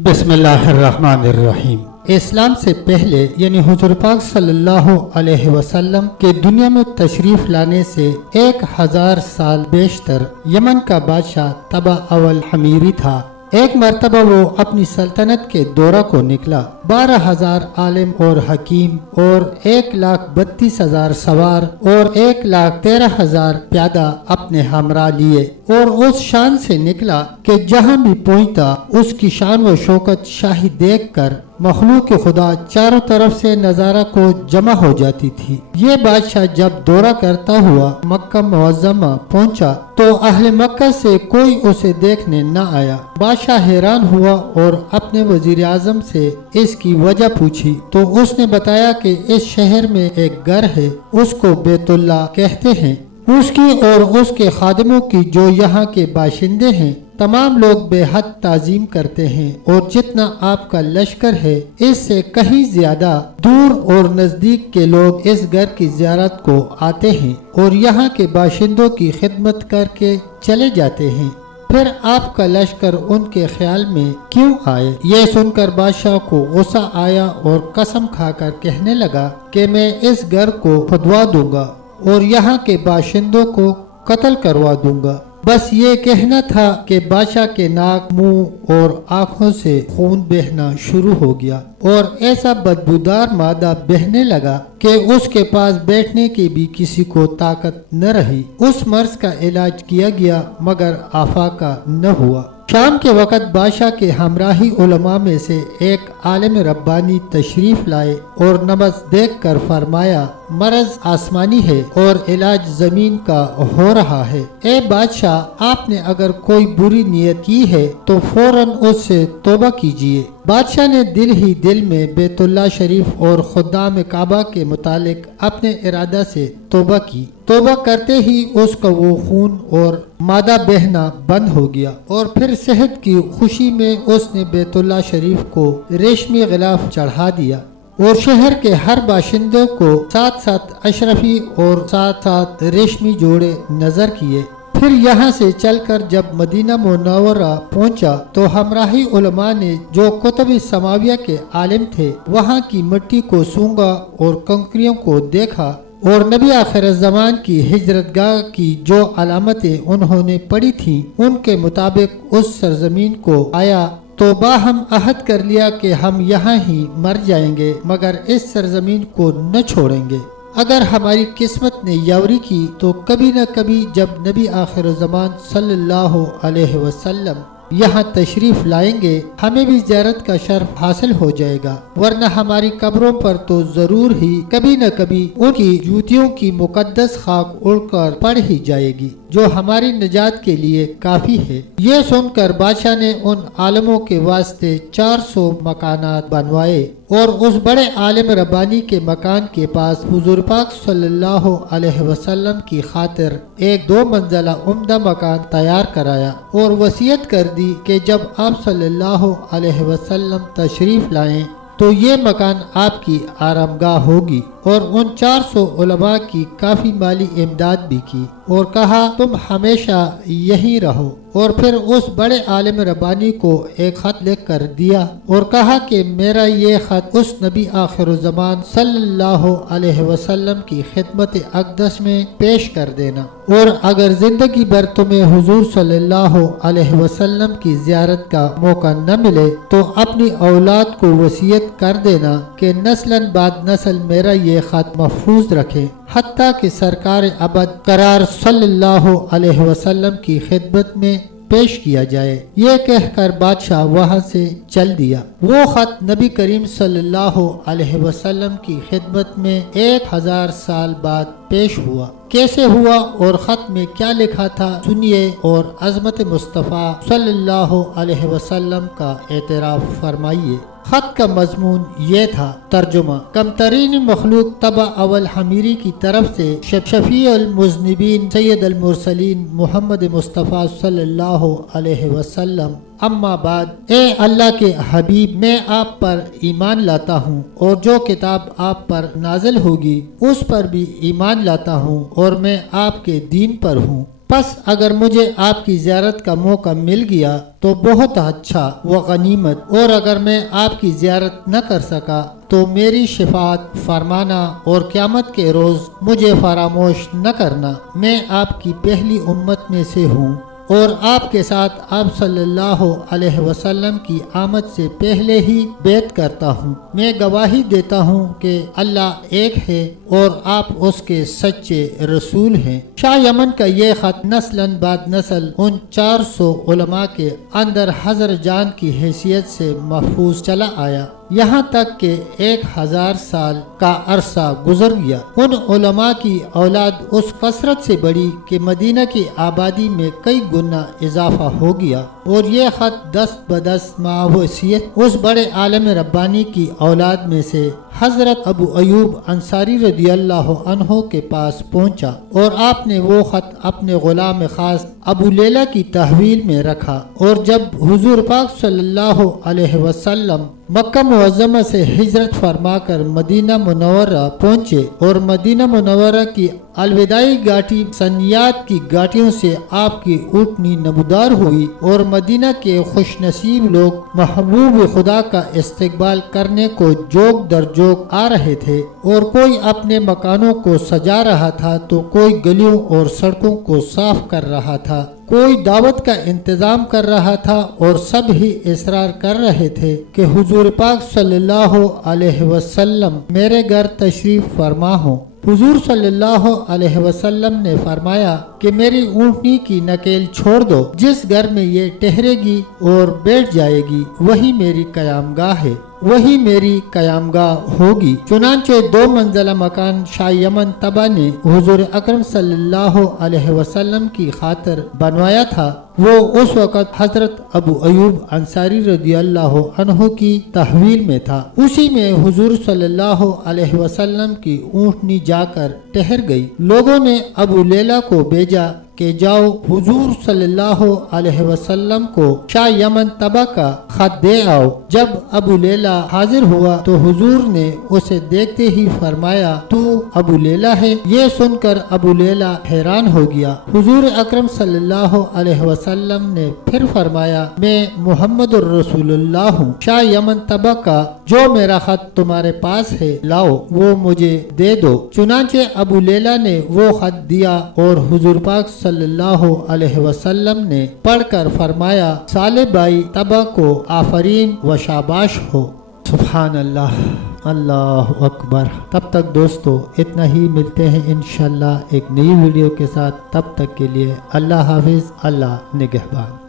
بسم اللہ الرحمن الرحیم۔ اسلام سے پہلے یعنی حضور پاک صلی اللہ علیہ وسلم کے دنیا میں تشریف لانے سے 1000 سال بیشتر یمن کا بادشاہ طبع اول حمیری تھا۔ ایک مرتبہ وہ اپنی سلطنت کے دورہ کو نکلا۔ 12,000 عالم اور حکیم اور 1,32,000 سوار اور 1,13,000 پیادہ اپنے ہمراہ لیے، اور اس شان سے نکلا کہ جہاں بھی پہنچتا اس کی شان و شوکت شاہی دیکھ کر مخلوق خدا چاروں طرف سے نظارہ کو جمع ہو جاتی تھی۔ یہ بادشاہ جب دورہ کرتا ہوا مکہ معظمہ پہنچا تو اہل مکہ سے کوئی اسے دیکھنے نہ آیا۔ بادشاہ حیران ہوا اور اپنے وزیر اعظم سے اس کی وجہ پوچھی تو اس نے بتایا کہ اس شہر میں ایک گھر ہے، اس کو بیت اللہ کہتے ہیں۔ اس کی اور اس کے خادموں کی جو یہاں کے باشندے ہیں تمام لوگ بے حد تعظیم کرتے ہیں، اور جتنا آپ کا لشکر ہے اس سے کہیں زیادہ دور اور نزدیک کے لوگ اس گھر کی زیارت کو آتے ہیں اور یہاں کے باشندوں کی خدمت کر کے چلے جاتے ہیں۔ پھر آپ کا لشکر ان کے خیال میں کیوں آئے؟ یہ سن کر بادشاہ کو غصہ آیا اور قسم کھا کر کہنے لگا کہ میں اس گھر کو کھدوا دوں گا اور یہاں کے باشندوں کو قتل کروا دوں گا۔ بس یہ کہنا تھا کہ بادشاہ کے ناک، منہ اور آنکھوں سے خون بہنا شروع ہو گیا اور ایسا بدبودار مادہ بہنے لگا کہ اس کے پاس بیٹھنے کی بھی کسی کو طاقت نہ رہی۔ اس مرض کا علاج کیا گیا مگر آفاقہ نہ ہوا۔ شام کے وقت بادشاہ کے ہمراہی علماء میں سے ایک عالم ربانی تشریف لائے اور نبض دیکھ کر فرمایا مرض آسمانی ہے اور علاج زمین کا ہو رہا ہے۔ اے بادشاہ، آپ نے اگر کوئی بری نیت کی ہے تو فوراً اس سے توبہ کیجیے۔ بادشاہ نے دل ہی دل میں بیت اللہ شریف اور خدام کعبہ کے متعلق اپنے ارادہ سے توبہ کی۔ توبہ کرتے ہی اس کا وہ خون اور مادہ بہنا بند ہو گیا، اور پھر صحت کی خوشی میں اس نے بیت اللہ شریف کو ریشمی غلاف چڑھا دیا اور شہر کے ہر باشندے کو 7 اشرفی اور 7 ریشمی جوڑے نظر کیے۔ پھر یہاں سے چل کر جب مدینہ منورہ پہنچا تو ہمراہی علماء نے جو کتب سماویہ کے عالم تھے وہاں کی مٹی کو سونگا اور کنکریوں کو دیکھا، اور نبی آخر الزمان کی ہجرت گاہ کی جو علامتیں انہوں نے پڑھی تھیں ان کے مطابق اس سرزمین کو آیا تو باہم عہد کر لیا کہ ہم یہاں ہی مر جائیں گے مگر اس سرزمین کو نہ چھوڑیں گے۔ اگر ہماری قسمت نے یاوری کی تو کبھی نہ کبھی جب نبی آخر الزمان صلی اللہ علیہ وسلم یہاں تشریف لائیں گے ہمیں بھی زیارت کا شرف حاصل ہو جائے گا، ورنہ ہماری قبروں پر تو ضرور ہی کبھی نہ کبھی ان کی جوتیوں کی مقدس خاک اڑ کر پڑ ہی جائے گی جو ہماری نجات کے لیے کافی ہے۔ یہ سن کر بادشاہ نے ان عالموں کے واسطے 400 مکانات بنوائے اور اس بڑے عالم ربانی کے مکان کے پاس حضور پاک صلی اللہ علیہ وسلم کی خاطر ایک 2 منزلہ عمدہ مکان تیار کرایا اور وصیت کر دی کہ جب آپ صلی اللہ علیہ وسلم تشریف لائیں تو یہ مکان آپ کی آرام گاہ ہوگی، اور ان 400 علماء کی کافی مالی امداد بھی کی اور کہا تم ہمیشہ یہی رہو، اور پھر اس بڑے عالم ربانی کو ایک خط لکھ کر دیا اور کہا کہ میرا یہ خط اس نبی آخر الزمان صلی اللہ علیہ وسلم کی خدمت اقدس میں پیش کر دینا، اور اگر زندگی بھر تمہیں حضور صلی اللہ علیہ وسلم کی زیارت کا موقع نہ ملے تو اپنی اولاد کو وصیت کر دینا کہ نسلاً بعد نسل میرا یہ خط محفوظ رکھے حتیٰ کہ سرکار ابد قرار صلی اللہ علیہ وسلم کی خدمت میں پیش کیا جائے۔ یہ کہہ کر بادشاہ وہاں سے چل دیا۔ وہ خط نبی کریم صلی اللہ علیہ وسلم کی خدمت میں 1000 سال بعد پیش ہوا۔ کیسے ہوا اور خط میں کیا لکھا تھا سنیے اور عظمت مصطفیٰ صلی اللہ علیہ وسلم کا اعتراف فرمائیے۔ خط کا مضمون یہ تھا، ترجمہ: کم ترین مخلوق طبع اول حمیری کی طرف سے شفیع المذنبین سید المرسلین محمد مصطفیٰ صلی اللہ علیہ وسلم، اما بعد، اے اللہ کے حبیب، میں آپ پر ایمان لاتا ہوں اور جو کتاب آپ پر نازل ہوگی اس پر بھی ایمان لاتا ہوں، اور میں آپ کے دین پر ہوں۔ پس اگر مجھے آپ کی زیارت کا موقع مل گیا تو بہت اچھا و غنیمت، اور اگر میں آپ کی زیارت نہ کر سکا تو میری شفاعت فرمانا اور قیامت کے روز مجھے فراموش نہ کرنا۔ میں آپ کی پہلی امت میں سے ہوں اور آپ کے ساتھ آپ صلی اللہ علیہ وسلم کی آمد سے پہلے ہی بیعت کرتا ہوں۔ میں گواہی دیتا ہوں کہ اللہ ایک ہے اور آپ اس کے سچے رسول ہیں۔ شاہ یمن کا یہ خط نسلاً بعد نسل ان 400 علماء کے اندر حضرت جان کی حیثیت سے محفوظ چلا آیا، یہاں تک کہ 1000 سال کا عرصہ گزر گیا۔ ان علماء کی اولاد اس کثرت سے بڑی کہ مدینہ کی آبادی میں کئی گنا اضافہ ہو گیا، اور یہ خط دست بدست وصیت اس بڑے عالم ربانی کی اولاد میں سے حضرت ابو ایوب انصاری رضی اللہ عنہ کے پاس پہنچا، اور آپ نے وہ خط اپنے غلام خاص ابو لیلہ کی تحویل میں رکھا۔ اور جب حضور پاک صلی اللہ علیہ وسلم مکہ معظمہ سے ہجرت فرما کر مدینہ منورہ پہنچے اور مدینہ منورہ کی الوداعی گھاٹی سنیات کی گھاٹیوں سے آپ کی اونٹنی نمودار ہوئی، اور مدینہ کے خوش نصیب لوگ محبوب خدا کا استقبال کرنے کو جوگ در جوگ آ رہے تھے، اور کوئی اپنے مکانوں کو سجا رہا تھا تو کوئی گلیوں اور سڑکوں کو صاف کر رہا تھا، کوئی دعوت کا انتظام کر رہا تھا، اور سب ہی اصرار کر رہے تھے کہ حضور پاک صلی اللہ علیہ وسلم میرے گھر تشریف فرما ہو۔ حضور صلی اللہ علیہ وسلم نے فرمایا کہ میری اونٹنی کی نکیل چھوڑ دو، جس گھر میں یہ ٹھہرے گی اور بیٹھ جائے گی وہی میری قیام گاہ ہے، وہی میری قیام گاہ ہوگی۔ چنانچہ 2 منزلہ مکان شاہ یمن طبع نے حضور اکرم صلی اللہ علیہ وسلم کی خاطر بنوایا تھا، وہ اس وقت حضرت ابو ایوب انصاری رضی اللہ عنہ کی تحویل میں تھا۔ اسی میں حضور صلی اللہ علیہ وسلم کی اونٹنی جا کر ٹھہر گئی۔ لوگوں نے ابو لیلہ کو بھیجا کہ جاؤ حضور صلی اللہ علیہ وسلم کو شاہ یمن طبع کا خط دے آؤ۔ جب ابو لیلہ حاضر ہوا تو حضور نے اسے دیکھتے ہی فرمایا تو ابو لیلہ ہے؟ یہ سن کر ابو لیلہ حیران ہو گیا۔ حضور اکرم صلی اللہ علیہ وسلم نے پھر فرمایا میں محمد الرسول اللہ ہوں، شاہ یمن طبع کا جو میرا خط تمہارے پاس ہے لاؤ وہ مجھے دے دو۔ چنانچہ ابو لیلہ نے وہ خط دیا اور حضور پاک صلی اللہ علیہ وسلم نے پڑھ کر فرمایا صالح بھائی طبع کو آفرین و شاباش ہو۔ سبحان اللہ، اللہ اکبر۔ تب تک دوستو اتنا ہی، ملتے ہیں انشاءاللہ ایک نئی ویڈیو کے ساتھ، تب تک کے لیے اللہ حافظ، اللہ نگہبان۔